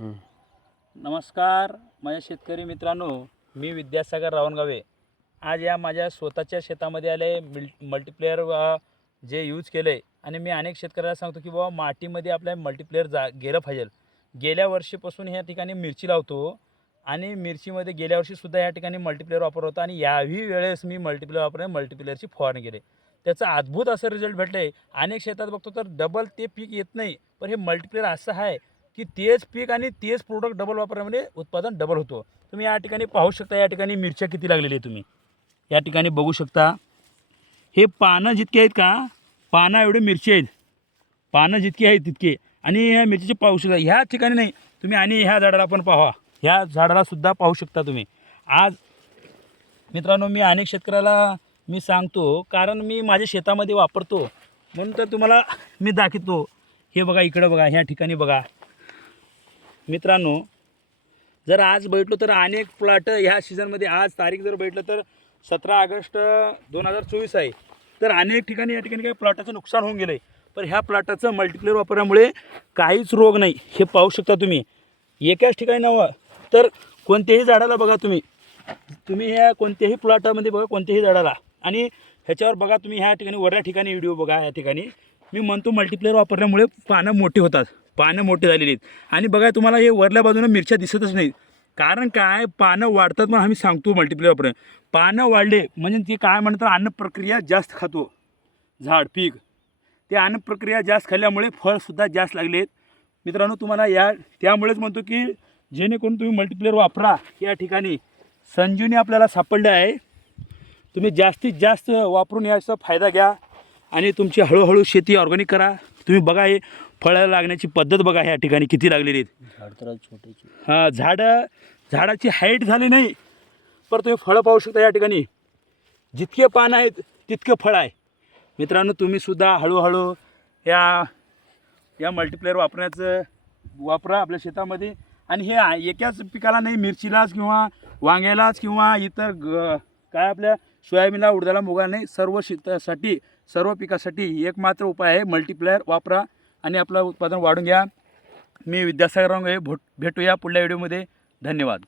नमस्कार माझ्या शेतकरी मित्रांनो, मी विद्यासागर रावणगावे. आज या माझ्या स्वतःच्या शेतामध्ये आले मल्टीप्लेअर जे यूज केलं आहे. आणि मी अनेक शेतकऱ्याला सांगतो की बाबा मातीमध्ये आपल्या मल्टीप्लेअर गेलं पाहिजे. गेल्या वर्षीपासून ह्या ठिकाणी मिरची लावतो आणि मिरचीमध्ये गेल्या वर्षीसुद्धा या ठिकाणी मल्टीप्लेअर वापर होता आणि याही वेळेस मी मल्टीप्लेअरची फवारणी केली. त्याचा अद्भुत असं रिझल्ट भेटले आहे. अनेक शेतात बघतो तर डबल ते पीक येत नाही, पण हे मल्टीप्लेअर असं आहे की तेच पीक आणि तेच प्रोडक्ट डबल वापरल्यामुळे उत्पादन डबल होतो. तुम्ही या ठिकाणी पाहू शकता, या ठिकाणी मिरच्या किती लागलेली आहे तुम्ही या ठिकाणी बघू शकता. हे पानं जितके आहेत का, पानं एवढे मिरची आहेत, पानं जितके आहेत तितके. आणि ह्या मिरचीचे पाहू शकता ह्या ठिकाणी नाही, तुम्ही आणि ह्या झाडाला पण पाहा, ह्या झाडाला सुद्धा पाहू शकता तुम्ही. आज मित्रांनो मी अनेक शेतकऱ्याला मी सांगतो, कारण मी माझ्या शेतामध्ये वापरतो म्हणून तर तुम्हाला मी दाखवतो. हे बघा, इकडं बघा, ह्या ठिकाणी बघा मित्रांनो. जर आज बैठलो तर अनेक प्लॉट ह्या सीझनमध्ये, आज तारीख जर बैठलं तर 17 ऑगस्ट 2024 आहे. तर अनेक ठिकाणी या ठिकाणी काही प्लॉटाचं नुकसान होऊन गेलं आहे. पण ह्या प्लॉटाचं मल्टीप्लेअर वापरल्यामुळे काहीच रोग नाही. हे पाहू शकता तुम्ही. एकाच ठिकाणी नव्हतं तर कोणत्याही झाडाला बघा तुम्ही ह्या कोणत्याही प्लॉटामध्ये बघा, कोणत्याही झाडाला. आणि ह्याच्यावर बघा तुम्ही, ह्या ठिकाणी वरल्या ठिकाणी व्हिडिओ बघा. या ठिकाणी मी म्हणतो मल्टीप्लेअर वापरल्यामुळे पानं मोठी होतात, पानं मोठी झालेली आहेत. आणि बघा तुम्हाला हे वरल्या बाजूने मिरच्या दिसतच नाहीत. कारण काय, पानं वाढतात मग आम्ही सांगतो मल्टीप्लेअर वापरून. पानं वाढले म्हणजे ती काय म्हणतात, अन्न प्रक्रिया जास्त खातो झाड पीक. ते अन्न प्रक्रिया जास्त खाल्ल्यामुळे फळसुद्धा जास्त लागले आहेत. मित्रांनो तुम्हाला त्यामुळेच म्हणतो की जेणेकरून तुम्ही मल्टीप्लेअर वापरा. या ठिकाणी संजीवनी आपल्याला सापडले आहे. तुम्ही जास्तीत जास्त वापरून याचा फायदा घ्या आणि तुमची हळूहळू शेती ऑर्गॅनिक करा. तुम्ही बघा, हे फळं लागण्याची पद्धत बघा, ह्या ठिकाणी किती लागलेली आहेत. झाड तर छोटेचे. हां, झाडाची हाईट झाली नाही, पण तुम्ही फळं पाहू शकता. या ठिकाणी जितके पान आहेत तितके फळ आहे. मित्रांनो तुम्हीसुद्धा हळूहळू या मल्टीप्लेअर वापरा आपल्या शेतामध्ये. आणि हे एकाच पिकाला नाही, मिरचीलाच किंवा वांग्यालाच किंवा इतर काय आपल्या सोयाबीनला, उडदाला, मुगाला नाही, सर्व शेतासाठी, सर्व पिकासाठी एकमात्र उपाय आहे मल्टीप्लेअर वापरा आणि आपलं उत्पादन वाढून घ्या. मी विद्यासागर रावणगावे, भेटूया पुढल्या व्हिडिओमध्ये. धन्यवाद.